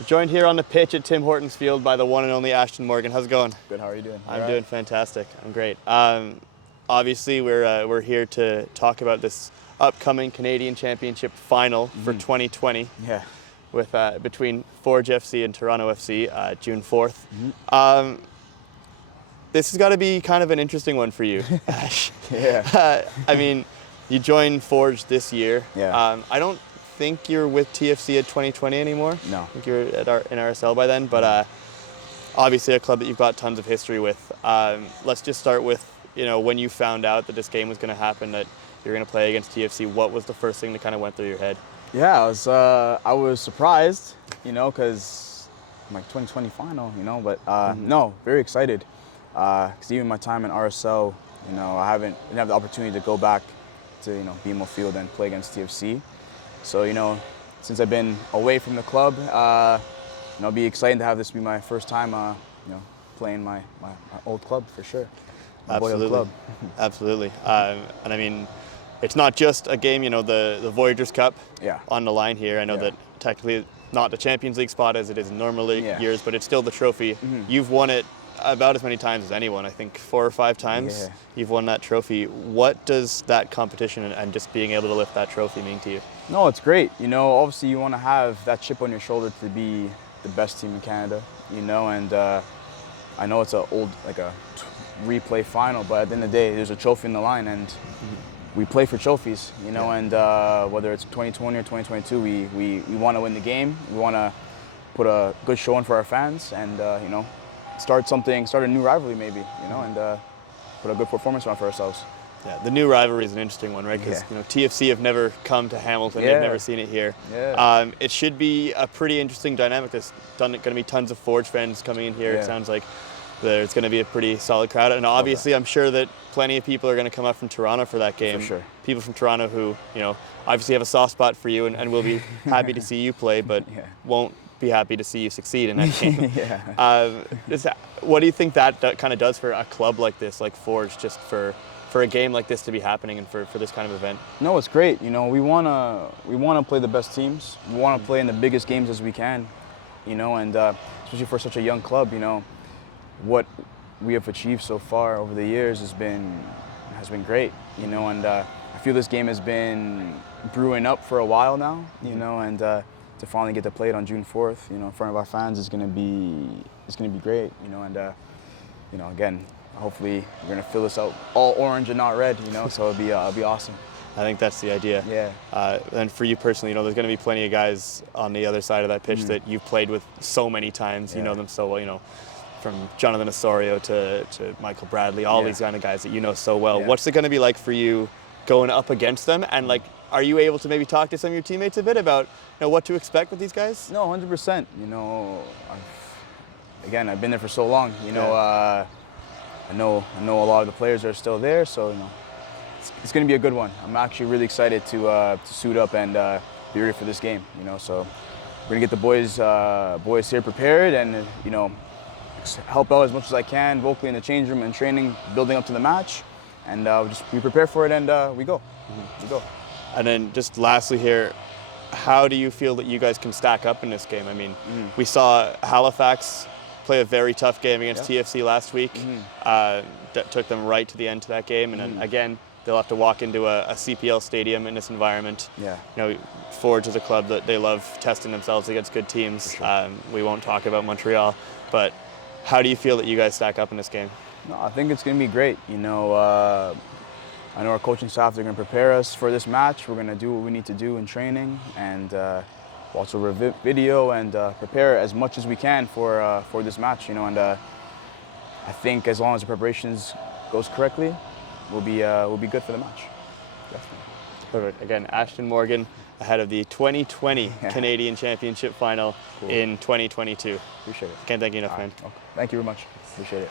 We're joined here on the pitch at Tim Hortons Field by the one and only Ashtone Morgan. How's it going? Good. How are you doing? I'm doing fantastic. I'm great. Obviously, we're here to talk about this upcoming Canadian Championship final for 2020. Yeah. With between Forge FC and Toronto FC, June 4th. This has got to be kind of an interesting one for you, Ash. Yeah. I mean, you joined Forge this year. Yeah. I don't think you're with TFC at 2020 anymore. No. I think you're in RSL by then, but obviously a club that you've got tons of history with. Let's just start with, when you found out that this game was going to happen, that you're going to play against TFC, what was the first thing that kind of went through your head? Yeah, I was surprised, because I'm like 2020 final, but no, very excited. Because even my time in RSL, I didn't have the opportunity to go back to, BMO Field and play against TFC. So, since I've been away from the club, it'll be exciting to have this be my first time, playing my old club for sure. My boyhood club. Absolutely. And I mean, it's not just a game, the Voyageurs Cup on the line here. I know that technically not the Champions League spot as it is in normal years, but it's still the trophy. You've won it about as many times as anyone. I think 4 or 5 times you've won that trophy. What does that competition and just being able to lift that trophy mean to you? No, it's great. Obviously you want to have that chip on your shoulder to be the best team in Canada, and I know it's a replay final, but at the end of the day, there's a trophy in the line, and we play for trophies, and whether it's 2020 or 2022, we want to win the game. We want to put a good show on for our fans, and start a new rivalry maybe, and put a good performance on for ourselves. Yeah, the new rivalry is an interesting one, right? Because TFC have never come to Hamilton; they've never seen it here. Yeah. It should be a pretty interesting dynamic. There's going to be tons of Forge fans coming in here. It sounds like there's going to be a pretty solid crowd, and obviously, I'm sure that plenty of people are going to come up from Toronto for that game. For sure. People from Toronto who, obviously have a soft spot for you, and will be happy to see you play, but won't be happy to see you succeed in that game. What do you think that kind of does for a club like this, like Forge, just for a game like this to be happening and for this kind of event? No, it's great. We wanna play the best teams. We want to play in the biggest games as we can, and especially for such a young club, what we have achieved so far over the years has been great, and I feel this game has been brewing up for a while now, and to finally get to play it on June 4th, in front of our fans is gonna be great, and again, hopefully we're gonna fill this out all orange and not red, so it'll be awesome. I think that's the idea. Yeah. And for you personally, there's going to be plenty of guys on the other side of that pitch that you've played with so many times. You know them so well. From Jonathan Osorio to Michael Bradley, all these kind of guys that you know so well. What's it going to be like for you going up against them? And are you able to maybe talk to some of your teammates a bit about what to expect with these guys? No, 100%. I've been there for so long. I know a lot of the players are still there, so it's going to be a good one. I'm actually really excited to suit up and be ready for this game. So we're going to get the boys here prepared and help out as much as I can vocally in the change room and training, building up to the match, and we prepare for it and we go. We go. And then just lastly here, how do you feel that you guys can stack up in this game? I mean, we saw Halifax play a very tough game against TFC last week. That took them right to the end to that game, and then again they'll have to walk into a CPL stadium in this environment. Forge is a club that they love testing themselves against good teams. Sure. We won't talk about Montreal, but how do you feel that you guys stack up in this game? No, I think it's going to be great. I know our coaching staff, they're going to prepare us for this match. We're going to do what we need to do in training and also review video and prepare as much as we can for this match. And I think as long as the preparations goes correctly, we'll be good for the match. Definitely. Perfect. Again, Ashtone Morgan ahead of the 2020 Canadian Championship final in 2022. Appreciate it. Can't thank you enough, man. Okay. Thank you very much. Appreciate it.